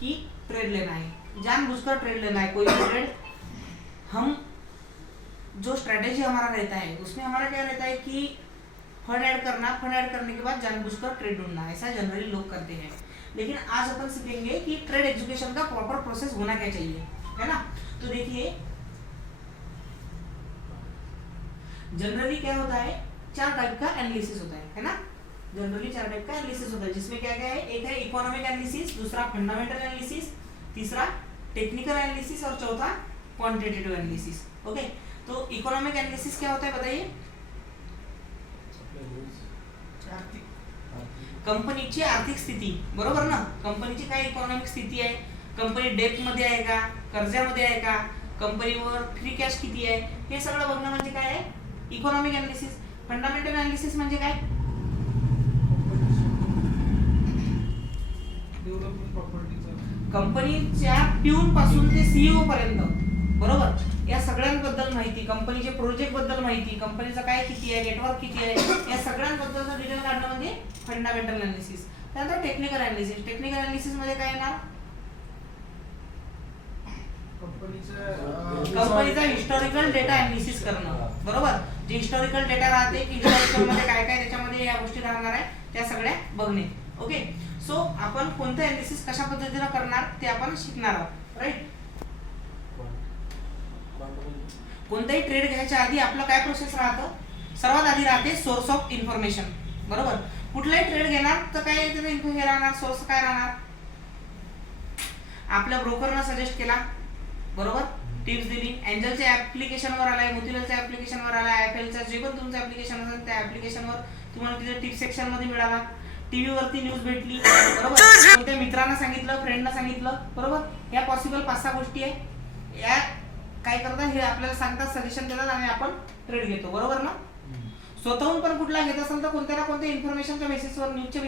कि ट्रेड लेना है, जानबूझकर ट्रेड लेना है। कोई भी ट्रेड हम जो स्ट्रेटेजी हमारा रहता है उसमें हमारा क्या रहता है कि फंड ऐड करना, फंड ऐड करने के बाद जानबूझकर ट्रेड ढूंढना, ऐसा जनरली लोग करते हैं। लेकिन आज अपन सीखेंगे कि ट्रेड एजुकेशन का प्रॉपर प्रोसेस होना क्या चाहिए, है ना। तो देखिए जनरली क्या होता है, 4 टाइप का एनालिसिस होता है ना। जनरली 4 टाइप का एनालिसिस होता है, जिसमें क्या क्या है, एक है इकोनॉमिक एनालिसिस, दूसरा फंडामेंटल एनालिसिस, तीसरा टेक्निकल एनालिसिस और चौथा क्वांटिटेटिव एनालिसिस। ओके, तो इकोनॉमिक एनालिसिस क्या होता है बताइए। कंपनीची आर्थिक स्थिती, बरोबर ना। कंपनीची काय इकॉनॉमिक स्थिती आहे, कंपनी डेप्ट मध्ये आहे का, कर्जामध्ये आहे का, कंपनीवर फ्री कॅश किती आहे, हे सगळं बघणं म्हणजे काय आहे, इकॉनॉमिक एनालिसिस। फंडामेंटल एनालिसिस म्हणजे काय, कंपनीच्या प्यून पासून ते सीईओ पर्यंत, बरोबर, या सगळ्यांबद्दल माहिती, कंपनीचे प्रोजेक्ट बद्दल माहिती, कंपनीचा काय किती आहे, नेटवर्क किती आहे, या सगळ्यांबद्दलचा डिटेल काढणं म्हणजे फंडामेंटल एनालिसिस। त्यानंतर टेक्निकल एनालिसिस, टेक्निकल एनालिसिस मध्ये काय येणार, कंपनीचा हिस्टॉरिकल डेटा एनालिसिस करणं, बरोबर। जे हिस्टॉरिकल डेटा राहते की हिस्टॉरिकल मध्ये काय काय त्याच्यामध्ये या गोष्टी राहणार आहे त्या सगळ्या बघणे। ओके, सो आपण कोणतं एनालिसिस कशा पद्धतीने करणार ते आपण शिकणार आहोत, राईट। कोणताही ट्रेड घ्यायच्या आधी आपलं काय प्रोसेस राहतं, सर्वात आधी राहते सोर्स ऑफ इन्फॉर्मेशन, बरोबर। कुठलाही ट्रेड घेणार तर काय त्याचा इन्फो हे राहणार, सोर्स काय राहणार, आपल्या ब्रोकरनं सजेस्ट केला, बरोबर, टिप्स दिली, एंजलच्या ऍप्लिकेशनवर आलाय, मोतीलालच्या ऍप्लिकेशनवर आलाय, आयएफएलच्या जे पण तुमचं ऍप्लिकेशन असेल त्या ऍप्लिकेशनवर तुम्हाला तिथे टिप सेक्शन मध्ये मिळाला, टीव्ही वरती न्यूज भेटली, बरोबर, कोणत्या मित्रांना सांगितलं, फ्रेंडना सांगितलं, बरोबर। या पॉसिबल 5-6 गोष्टी आहे, या काय करतात हे आपल्याला सांगतात, सजेशन देतात आणि आपण ट्रेड घेतो, बरोबर ना। स्वतःहून पण कुठला घेत असेल तर कोणत्या ना कोणत्या इन्फॉर्मेशनच्या बेसिसवर, न्यूजच्या